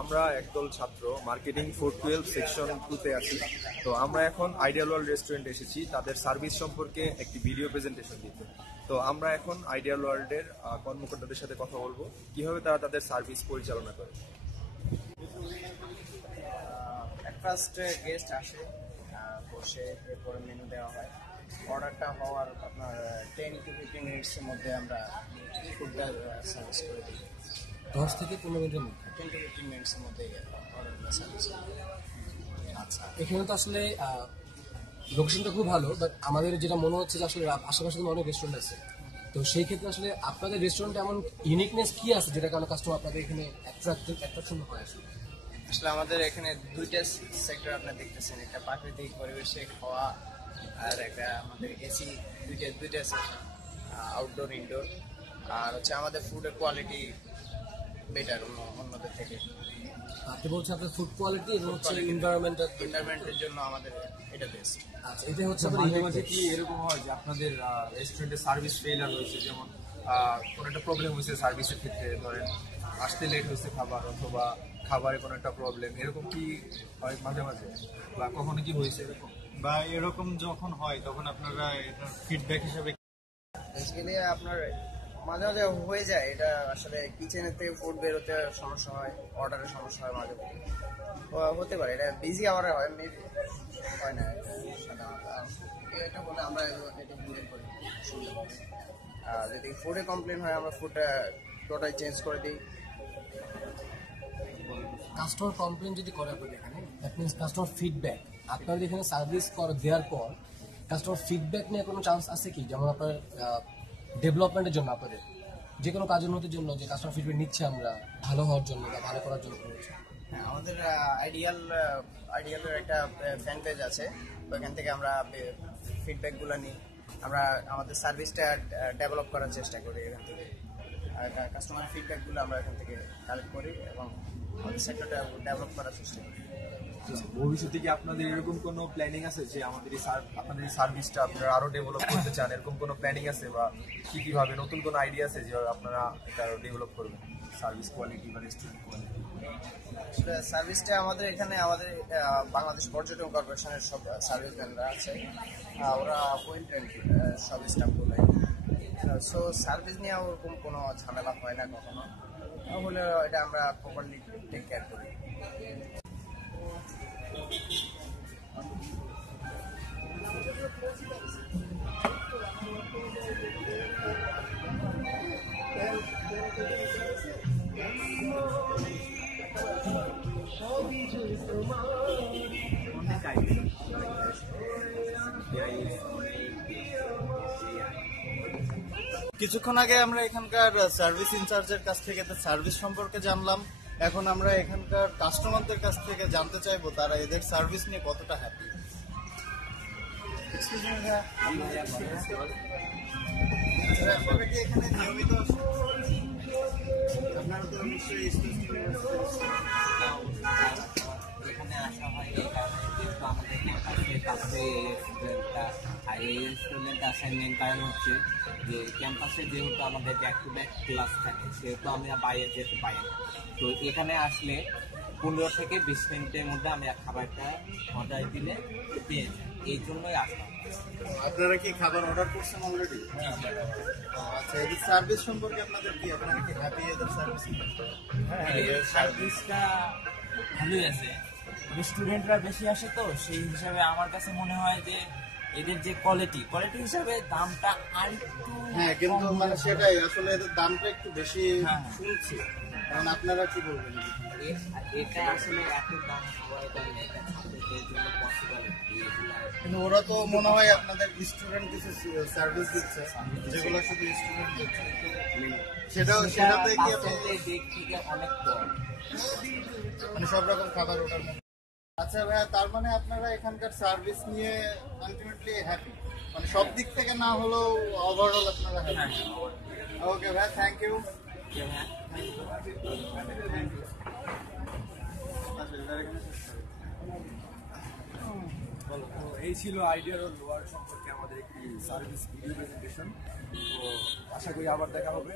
আমরা একদল ছাত্র মার্কেটিং 412 সেকশন 2 তে আছি। তো আমরা এখন আইডিয়াল ওয়ার্ল্ড রেস্টুরেন্টে এসেছি তাদের সার্ভিস সম্পর্কে একটি ভিডিও প্রেজেন্টেশন দিতে। তো আমরা এখন আইডিয়াল ওয়ার্ল্ডের কর্মকর্তাদের সাথে কথা বলবো কিভাবে তারা তাদের সার্ভিস পরিচালনা করে। ফার্স্ট গেস্ট আসে, বসে এরপরে মেনু দেওয়া হয়। অর্ডারটা হওয়ার আপনার 10 to 15 মিনিটসের মধ্যে আমরা ফুডটা সার্ভিস করে দিই। 10 থেকে 15 মিনিটের মধ্যে 10 to 15 মিনিটসের মধ্যে অর্ডারটা সার্ভিস করে দিই। আচ্ছা, এখানে তো আসলে লোকেশনটা খুব ভালো, বাট আমাদের যেটা মনে হচ্ছে যে আসলে আশেপাশে তো অনেক রেস্টুরেন্ট আছে। তো সেই ক্ষেত্রে আসলে আপনাদের রেস্টুরেন্টে এমন ইউনিকনেস কি আছে যেটা কারণে কাস্টমার আপনাদের এখানে অ্যাট্রাকশন হয়? আসলে আমাদের এখানে দুইটা সেক্টর আপনার দেখতেছেন, একটা প্রাকৃতিক পরিবেশে খাওয়া আর একটা আমাদের এসি, দুইটা সেকশন, আউটডোর ইনডোর। আর হচ্ছে আমাদের ফুডের কোয়ালিটি বেটার অন্যদের থেকে। আপনি বলছেন আপনার ফুড কোয়ালিটি এবং হচ্ছে এনভায়রনমেন্টের জন্য আমাদের এটা বেস্ট। আচ্ছা, এটা হচ্ছে মাঝে মাঝে কি এরকম হয় যে আপনাদের রেস্টুরেন্টে সার্ভিস ফেইলার হয়েছে, যেমন কোনো একটা প্রবলেম হয়েছে সার্ভিসের ক্ষেত্রে, ধরেন আসতে লেট হয়েছে খাবার, অথবা খাবারে কোনো একটা প্রবলেম, এরকম কি হয় মাঝে মাঝে, বা কখনো কি হয়েছে এরকম? বা এরকম যখন হয় তখন আপনারা এটার ফিডব্যাক হিসেবে বেসিক্যালি আপনার মাঝে মাঝে হয়ে যায়, এটা আসলে কিচেনের থেকে ফুড বেরোতে সমস্যা হয়, অর্ডারের সমস্যা হয়, মাঝে হতে পারে। এটা বিজি আওয়ারে হয়, মেবি হয় না এটা বলে আমরা এটা হ্যান্ডেল করি। যদি ফুডে কমপ্লেন হয় আমরা ফুডটা টোটাল চেঞ্জ করে দিই। কাস্টমার কমপ্লেন যদি করে আপনাদের এখানে, দ্যাট মিনস কাস্টমার ফিডব্যাক, আপনাদের এখানে সার্ভিস দেওয়ার পর কাস্টমার ফিডব্যাক নিয়ে কোনো চান্স আছে কি? যেমন আপনার ডেভেলপমেন্টের জন্য, আপনাদের যে কোনো কাজের উন্নতির জন্য যে কাস্টমার ফিডব্যাক নিচ্ছে আমরা ভালো হওয়ার জন্য বা ভালো করার জন্য। হ্যাঁ, আমাদের আইডিয়ালের একটা ফ্যান পেজ আছে, ওইখান থেকে আমরা ফিডব্যাকগুলো নিই। আমরা আমাদের সার্ভিসটা ডেভেলপ করার চেষ্টা করি, এখান থেকে কাস্টমার ফিডব্যাকগুলো আমরা এখান থেকে কালেক্ট করি এবং আমাদের সেক্টরটা ডেভেলপ করার চেষ্টা করি। ভবিষ্যতে কি আপনাদের এরকম কোনো প্ল্যানিং আছে যে আপনাদের এই সার্ভিসটা আপনারা আরো ডেভেলপ করতে চান, এরকম কোনো প্ল্যানিং আছে, বা কিভাবে নতুন কোনো আইডিয়া আছে যে আপনারা এটা ডেভেলপ করবেন সার্ভিস কোয়ালিটি বা রেস্টুরেন্ট কোয়ালিটি? সার্ভিসটা আমাদের এখানে আমাদের বাংলাদেশ পর্যটন কর্পোরেশনের সব সার্ভিস ভেন্ডার আছে, ওরা ওয়েল ট্রেন্ড সব স্টাফগুলো। সো সার্ভিস নিয়ে ওরকম কোনো ঝামেলা হয় না কখনো, হলে এটা আমরা প্রপারলি টেক কেয়ার করি। কিছুক্ষণ আগে আমরা এখানকার সার্ভিস ইনচার্জের কাছ থেকে সার্ভিস সম্পর্কে জানলাম। এখন আমরা এখানকার কাস্টমারদের কাছ থেকে জানতে চাইবো তারা এদের সার্ভিস নিয়ে কতটা হ্যাপি। আপনারা কি এখানে নিয়মিত আসেন? আপনারা তো নিশ্চয়ই এখানে আসা হয় এই কারণে, যেহেতু আমাদের ক্যাম্পাসের কাছে এই রেস্টুরেন্টটা, আর এই রেস্টুরেন্টটা আসার মেন কারণ হচ্ছে যে ক্যাম্পাসে যেহেতু আমাদের ব্যাক টু ব্যাক ক্লাস থাকে, সেহেতু আমরা বাইরে যেতে পারি না। তো এখানে আসলে 15 থেকে 20 মিনিটের মধ্যে আমরা খাবারটা অর্ডার দিলে পেয়ে যাই, এই জন্যই আসা। আপনারা কি খাবার অর্ডার করছেন অলরেডি? আচ্ছা, এদের সার্ভিস সম্পর্কে আপনাদের কি, আপনারা কি হ্যাপি এদের সার্ভিস? হ্যাঁ, সার্ভিসটা ভালোই আছে, স্টুডেন্টরা বেশি আসে তো সেই হিসাবে আমার কাছে মনে হয় যে এদের যে কোয়ালিটি হিসাবে দামটা আর একটু, হ্যাঁ, কিন্তু মানে সেটাই আসলে এদের দামটা একটু বেশি শুনছি। কারণ আপনারা কি বলবেন? এটা আসলে এত দাম হওয়ার কারণে এটা ছাত্রদের জন্য পসিবল, কিন্তু ওরা তো মনে হয় আপনাদের স্টুডেন্ট কিছু সার্ভিস দিচ্ছে, যেগুলো শুধু স্টুডেন্ট দিচ্ছে, সেটাতে কি দিক থেকে অনেক কম, মানে সব রকম খাবার ওটার মধ্যে। আচ্ছা ভাইয়া, তার মানে আপনারা এখানকার সার্ভিস নিয়ে আলটিমেটলি হ্যাপি, মানে সব দিক থেকে না হলেও ওভারঅল আপনারা হ্যাপি। ওকে ভাই, থ্যাংক ইউ। এই ছিল আইডিয়াল ওয়ার্ল্ড সম্পর্কে আমাদের একটি সার্ভিস ভিডিও প্রেজেন্টেশন। তো আশা করি আবার দেখা হবে।